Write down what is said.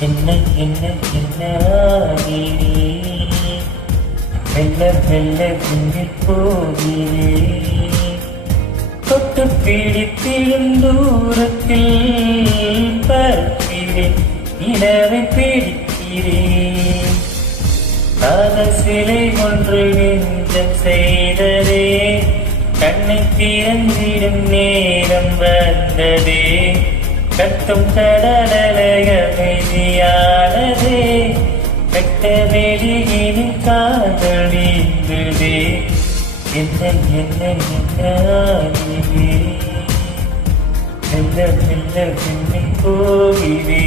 என்ன என்ன என்ன ஆகிறே மெல்ல மெல்ல பின்னில் போகிறே தொட்டு பிடித்திடும் தூரத்தில் பறக்கிறேன் நிலவை பிடிக்கிறேன் காதல் சிலை ஒன்று நெஞ்சம் செய்ததே கண்ணை திறந்திடும் நேரம் வந்ததே கத்தும் கடலலைய அமைதியானதே கட்ட வெளியினில் காதல் நீங்குதே என்ன என்ன என்ன ஆகிறே மெல்ல மெல்ல பின்னில் போகிறே